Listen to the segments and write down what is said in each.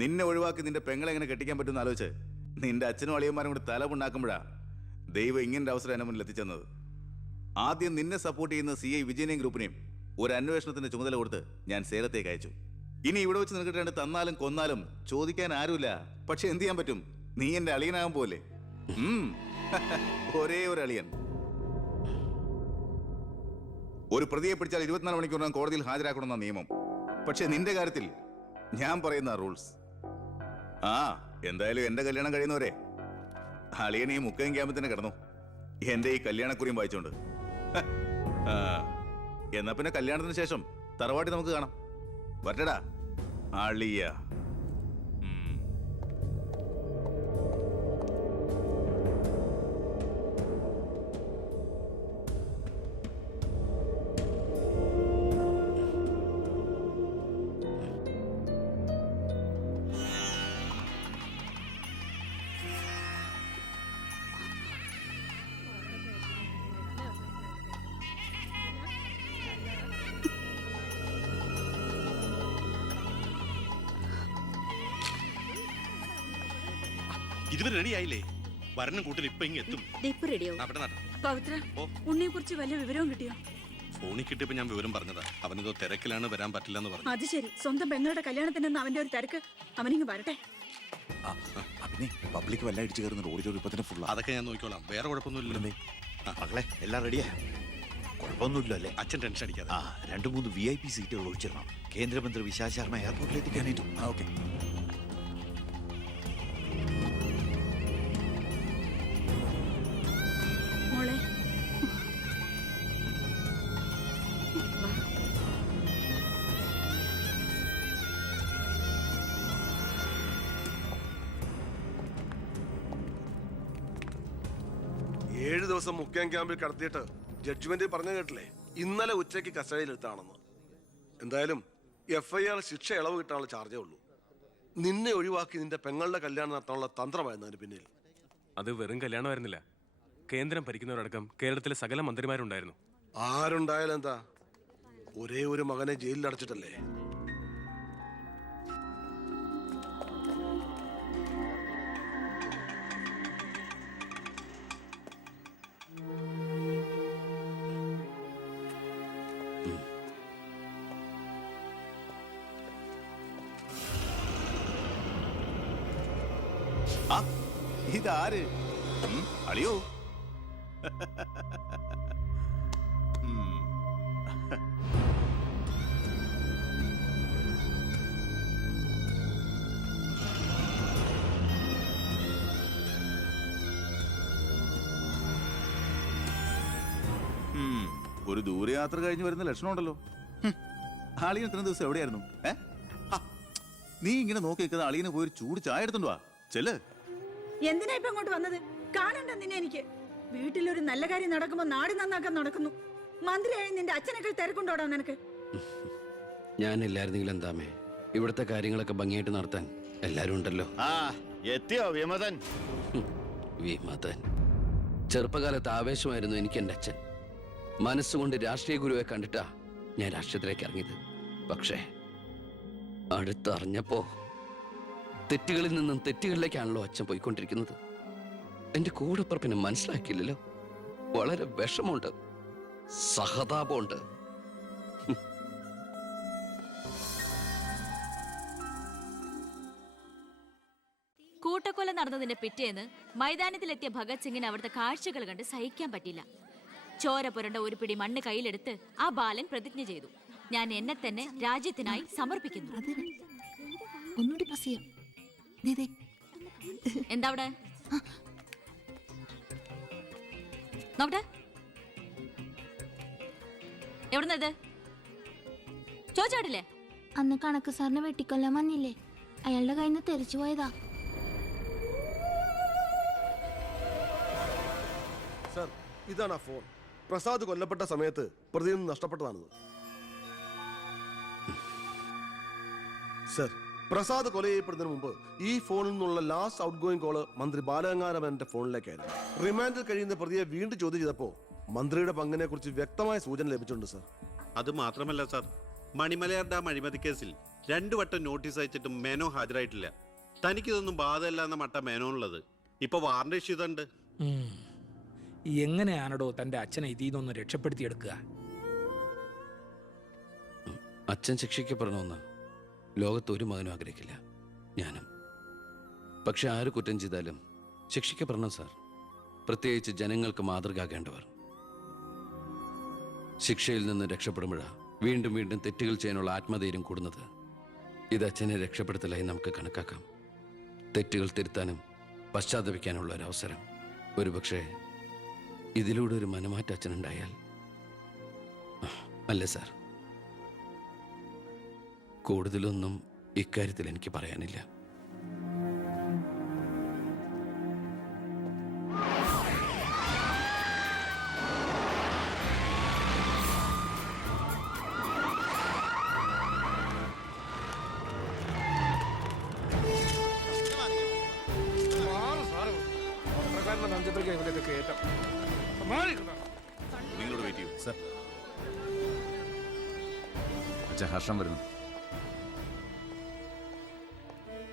നിന്നെ ഒഴിവാക്കി നിന്റെ പെങ്ങളെ എങ്ങനെ കെട്ടിക്കാൻ പറ്റുമെന്ന് ആലോചിച്ച് നിന്റെ അച്ഛനും അളിയന്മാരും കൂടി തലമുണ്ടാക്കുമ്പോഴാ ദൈവം ഇങ്ങനൊരു അവസരം എന്നെ മുന്നിൽ എത്തിച്ചെന്നത്. ആദ്യം നിന്നെ സപ്പോർട്ട് ചെയ്യുന്ന CI വിജയനെയും ഗ്രൂപ്പിനെയും ഒരു അന്വേഷണത്തിന്റെ ചുമതല കൊടുത്ത് ഞാൻ സേലത്തേക്ക് അയച്ചു. ഇനി ഇവിടെ വെച്ച് നിനക്കിട്ട് തന്നാലും കൊന്നാലും ചോദിക്കാൻ ആരുമില്ല. പക്ഷെ എന്ത് ചെയ്യാൻ പറ്റും? നീ എന്റെ അളിയനാകാൻ പോലെ. ഒരേ ഒരു അളിയൻ. ഒരു പ്രതിയെ പിടിച്ചാൽ 24 മണിക്കൂറിനകം കോടതിയിൽ ഹാജരാക്കണമെന്ന നിയമം. പക്ഷെ നിന്റെ കാര്യത്തിൽ ഞാൻ പറയുന്ന റൂൾസ്. എന്തായാലും എന്റെ കല്യാണം കഴിയുന്നവരെ അളിയനെ ഈ മുക്കയും ക്യാമ്പിൽ തന്നെ കിടന്നു എന്റെ ഈ കല്യാണക്കുറിയും വായിച്ചോണ്ട്. എന്നാ പിന്നെ കല്യാണത്തിന് ശേഷം തറവാട്ടി നമുക്ക് കാണാം. വരട്ടടാ അളിയ. ഇതുവരെ റെഡി ആയില്ലേ? വരണം കൂട്ടിൽ ഇപ്പൊ ഇങ്ങെത്തും. ഉണ്ണിയെ കുറിച്ച് വല്ല വിവരവും കിട്ടിയോ? ഫോണിൽ കിട്ടിയപ്പോ ഞാൻ വിവരം പറഞ്ഞതാ. അവനിതോ തിരക്കിലാണ്, വരാൻ പറ്റില്ല എന്ന് പറഞ്ഞു. അത് ശരി. സ്വന്തം പെങ്ങളുടെ കല്യാണത്തിനെന്ന് അവന്റെ ഒരു തിരക്ക്. അവനിങ്ങ് വരട്ടെ. പബ്ലിക് വല്ല അടിച്ചു കയറുന്ന ഓഡിറ്റോറിയം ഫുൾ. അതൊക്കെ ഞാൻ നോക്കിക്കോളാം. വേറെ കുഴപ്പമൊന്നുമില്ല. മകളെ എല്ലാം റെഡിയാ? കുഴപ്പമൊന്നുമില്ല അല്ലേ? അച്ഛൻ ടെൻഷൻ അടിക്കാതെ. 2-3 VIP സീറ്റുകൾ ഒഴിച്ചിടണം. കേന്ദ്രമന്ത്രി വിശാൽ ശർമ്മ എയർപോർട്ടിൽ എത്തിക്കാനായിട്ടും. ഓക്കെ. മോളെ, 7 ദിവസം മുഖ്യം ക്യാമ്പിൽ കടത്തിയിട്ട് ജഡ്ജ്മെന്റ് പറഞ്ഞു കേട്ടില്ലേ? ഇന്നലെ ഉച്ചയ്ക്ക് കസ്റ്റഡിയിലെടുത്താണെന്ന്. എന്തായാലും FIR ശിക്ഷ ഇളവ് കിട്ടാനുള്ള ചാർജേ ഉള്ളൂ. നിന്നെ ഒഴിവാക്കി നിന്റെ പെങ്ങളുടെ കല്യാണം നടത്താനുള്ള തന്ത്രമായിരുന്നു അതിന് പിന്നിൽ. അത് വെറും കല്യാണമായിരുന്നില്ല. കേന്ദ്രം ഭരിക്കുന്നവരടക്കം കേരളത്തിലെ സകല മന്ത്രിമാരുണ്ടായിരുന്നു. ആരുണ്ടായാലും എന്താ, ഒരേ ഒരു മകനെ ജയിലിൽ അടച്ചിട്ടല്ലേ? ഇതാര്? അളിയോ? ഒരു ദൂരയാത്ര കഴിഞ്ഞ് വരുന്ന ലക്ഷണമുണ്ടല്ലോ. അളിയൻ ഇത്ര ദിവസം എവിടെയായിരുന്നു? നീ ഇങ്ങനെ നോക്കി നിൽക്കുന്ന അളിയനെ പോയി ചൂട് ചായ എടുത്തോണ്ട് വാ. ചെല്ല്. എന്തിനാ ഇപ്പൊ അങ്ങോട്ട് വന്നത്? കാണണ്ട നിന്നെ എനിക്ക്. വീട്ടിലൊരു നല്ല കാര്യം നടക്കുമ്പോ നാട് നന്നാക്കാൻ നടക്കുന്നു. മന്ത്രിയായി നിന്റെ അച്ഛനേക്കാൾ തിരക്കുണ്ടോടാ നിനക്ക്? ഞാനില്ലായിരുന്നെങ്കിൽ എന്താമേ, ഇവിടുത്തെ കാര്യങ്ങളൊക്കെ ഭംഗിയായിട്ട് നടത്താൻ എല്ലാരും ഉണ്ടല്ലോ. എത്തിയോ വിമതൻ? വിമതൻ ചെറുപ്പകാലത്ത് ആവേശമായിരുന്നു എനിക്ക് എൻ്റെ അച്ഛൻ. മനസ്സുകൊണ്ട് രാഷ്ട്രീയ ഗുരുവെ കണ്ടിട്ടാ ഞാൻ രാഷ്ട്രീയത്തിലേക്ക് ഇറങ്ങിയത്. പക്ഷേ അടുത്തറിഞ്ഞപ്പോ തെറ്റുകളിൽ നിന്നും തെറ്റുകളിലേക്കാണല്ലോ അച്ഛൻ പോയിക്കൊണ്ടിരിക്കുന്നത്. എന്റെ കൂടെപ്പുറപ്പിനെ മനസ്സിലാക്കിയില്ലല്ലോ. വളരെ വിഷമമുണ്ട്, സഹതാപമുണ്ട്. കൂട്ടക്കൊല നടന്നതിന്റെ പിറ്റേന്ന് മൈതാനത്തിലെത്തിയ ഭഗത് സിംഗിന് അവിടുത്തെ കാഴ്ചകൾ കണ്ട് സഹിക്കാൻ പറ്റില്ല. ചോര പുരണ്ട ഒരു പിടി മണ്ണ് കയ്യിലെടുത്ത് ആ ബാലൻ പ്രതിജ്ഞ ചെയ്തു, ഞാൻ എന്നെ തന്നെ രാജ്യത്തിനായി സമർപ്പിക്കുന്നു. എന്താ അവിടെ നോക്കട്ടെ? എവിടുന്നത് ചോദിച്ചാടില്ലേ? അന്ന് കണക്ക് സാറിനെ വെട്ടിക്കൊല്ലാൻ വന്നില്ലേ, അയാളുടെ കയ്യിൽ നിന്ന് തെറിച്ചു പോയതാ. സർ, ഇതാണ് ആ ഫോൺ. പ്രസാദ് കൊല്ലപ്പെട്ട സമയത്ത് പ്രതിയിൽ നിന്ന് നഷ്ടപ്പെട്ടതാണത്. സർ, പ്രസാദ് കൊല ചെയ്യപ്പെടുന്നതിന് മുമ്പ് ഈ ഫോണിൽ നിന്നുള്ള ലാസ്റ്റ് ഔട്ട് ഗോയിങ് കോള് മന്ത്രി ബാലഗംഗാധരന്റെ ഫോണിലേക്കായിരുന്നു. റിമാൻഡിൽ കഴിയുന്ന പ്രതിയെ വീണ്ടും ചോദ്യം ചെയ്തപ്പോ മന്ത്രിയുടെ പങ്കിനെ കുറിച്ച് വ്യക്തമായ സൂചന ലഭിച്ചിട്ടുണ്ട് സർ. അത് മാത്രമല്ല സാർ, മണിമലയാർ ഡാം അഴിമതി കേസിൽ 2 വട്ടം നോട്ടീസ് അയച്ചിട്ടും മേനോ ഹാജരായിട്ടില്ല. തനിക്കിതൊന്നും ബാധമല്ല എന്ന മട്ട മേനോനുള്ളത്. ഇപ്പൊ വാറണ്ട് ഇഷ്യൂ ചെയ്തിട്ടുണ്ട്. എങ്ങനെയാണോ തന്റെ അച്ഛനെ ഇതിൽ നിന്നൊന്ന് രക്ഷപ്പെടുത്തിയെടുക്കുക? അച്ഛൻ ശിക്ഷിക്കപ്പെടണമെന്ന് ലോകത്ത് ഒരു മകനും ആഗ്രഹിക്കില്ല, ഞാനും. പക്ഷെ ആര് കുറ്റം ചെയ്താലും ശിക്ഷിക്കപ്പെടണം സാർ, പ്രത്യേകിച്ച് ജനങ്ങൾക്ക് മാതൃകയാകേണ്ടവർ. ശിക്ഷയിൽ നിന്ന് രക്ഷപ്പെടുമ്പോഴാണ് വീണ്ടും വീണ്ടും തെറ്റുകൾ ചെയ്യാനുള്ള ആത്മധൈര്യം കൂടുന്നത്. ഇത് അച്ഛനെ രക്ഷപ്പെടുത്തലായി നമുക്ക് കണക്കാക്കാം. തെറ്റുകൾ തിരുത്താനും പശ്ചാത്തപിക്കാനുള്ള ഒരു അവസരം. ഒരുപക്ഷെ ഇതിലൂടെ ഒരു മനമാറ്റ അച്ഛനുണ്ടായാൽ. അല്ലേ സാർ? കൂടുതലൊന്നും ഇക്കാര്യത്തിൽ എനിക്ക് പറയാനില്ല. നിങ്ങളോട് വെയിറ്റ് ചെയ്യൂ സർ. അച്ഛാ, ഹർഷം വരുന്നു.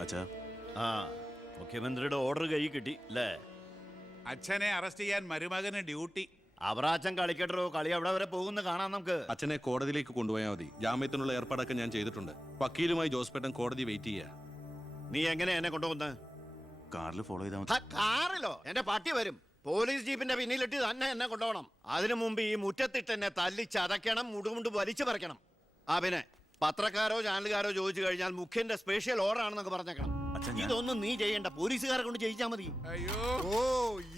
അച്ഛാ, ആ മുഖ്യമന്ത്രിയുടെ ഓർഡർ കൈ കിട്ടി അല്ലേ? അച്ഛനെ അറസ്റ്റ് ചെയ്യാൻ മരുമകന് ഡ്യൂട്ടി. അവറാച്ചൻ കളിക്കട്ടോ, കളി അവിടെ വരെ പോകുന്ന കാണാം നമുക്ക്. അച്ഛനെ കോടതിയിലേക്ക് കൊണ്ടുപോയാൽ മതി. ജാമ്യത്തിനുള്ള ഏർപ്പാടൊക്കെ ഞാൻ ചെയ്തിട്ടുണ്ട്. വക്കീലുമായി ജോസ്പേട്ടൻ കോടതി വെയിറ്റ് ചെയ്യാ. നീ എങ്ങനെ എന്നെ കൊണ്ടുപോകുന്ന? കാറിൽ ഫോളോ ചെയ്താൽ മതി. കാറിലോ? എന്റെ പട്ടി വരും. പോലീസ് ജീപ്പിന്റെ പിന്നിലിട്ട് തന്നെ എന്നെ കൊണ്ടുപോകണം. അതിനു മുമ്പ് ഈ മുറ്റത്തിട്ട് എന്നെ തല്ലി ചതയ്ക്കണം, മുടുമുണ്ട് വലിച്ചു പറിക്കണം. ആ പിന്നെ പത്രക്കാരോ ചാനലുകാരോ ചോദിച്ചു കഴിഞ്ഞാൽ മുഖ്യന്റെ സ്പെഷ്യൽ ഓർഡർ ആണെന്നൊക്കെ പറഞ്ഞേക്കണം. ഇതൊന്നും നീ ചെയ്യണ്ട, പോലീസുകാരെ കൊണ്ട് ചെയ്യിച്ചാൽ മതി. അയ്യോ, ഓ,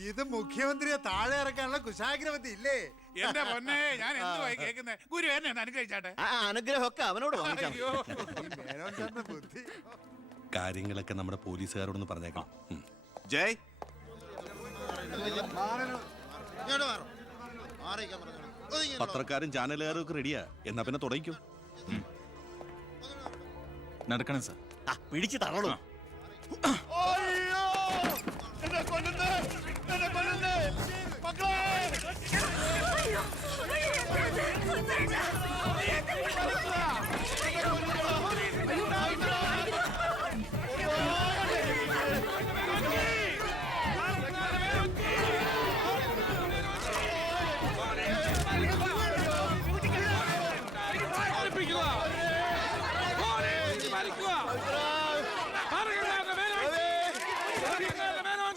ഇത് മുഖ്യമന്ത്രിയെ താഴെ ഇറക്കാനുള്ള കുശാഗ്രമതി ഇല്ലേ? എന്റെ പൊന്നെ, ഞാൻ എന്തുവായി കേൾക്കുന്നേ? ഗുരു എന്നെ ഒന്ന് അനുഗ്രഹിച്ചാട്ടെ. ആ അനുഗ്രഹമൊക്കെ അവനോട് വാങ്ങിച്ചാൽ മതി. അയ്യോ, മേനോൻ സാറിന്റെ ബുദ്ധി. കാര്യങ്ങളൊക്കെ നമ്മുടെ പോലീസുകാരോടൊന്ന് പറഞ്ഞേക്കാം. ജയ്, പത്രക്കാരും ചാനലുകാരും ഒക്കെ റെഡിയാ. എന്നാ പിന്നെ തുടങ്ങിക്കും. നടക്കണം സാർ. പിടിച്ച് തള്ളൂ.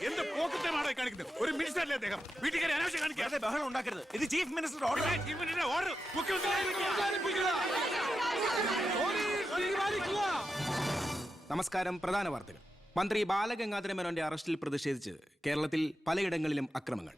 എന്ത് പോക്കറ്റമാണോ കാണിക്കുന്നത്? ഒരു മിനിസ്റ്ററല്ലേ അദ്ദേഹം? വീട്ടിൽ കയറി അനാവശ്യം കാണിക്കാതെ ബഹളം ഉണ്ടാക്കരുത്. ഇത് chief minister order. Chief minister order. നമസ്കാരം. പ്രധാന വാർത്തകൾ. മന്ത്രി ബാലഗംഗാധര മേനോന്റെ അറസ്റ്റിൽ പ്രതിഷേധിച്ച് കേരളത്തിൽ പലയിടങ്ങളിലും അക്രമങ്ങൾ.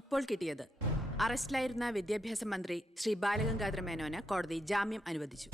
ഇപ്പോൾ കിട്ടിയത് അറസ്റ്റിലായിരുന്ന വിദ്യാഭ്യാസ മന്ത്രി ശ്രീ ബാലഗംഗാധര മേനോന് കോടതി ജാമ്യം അനുവദിച്ചു.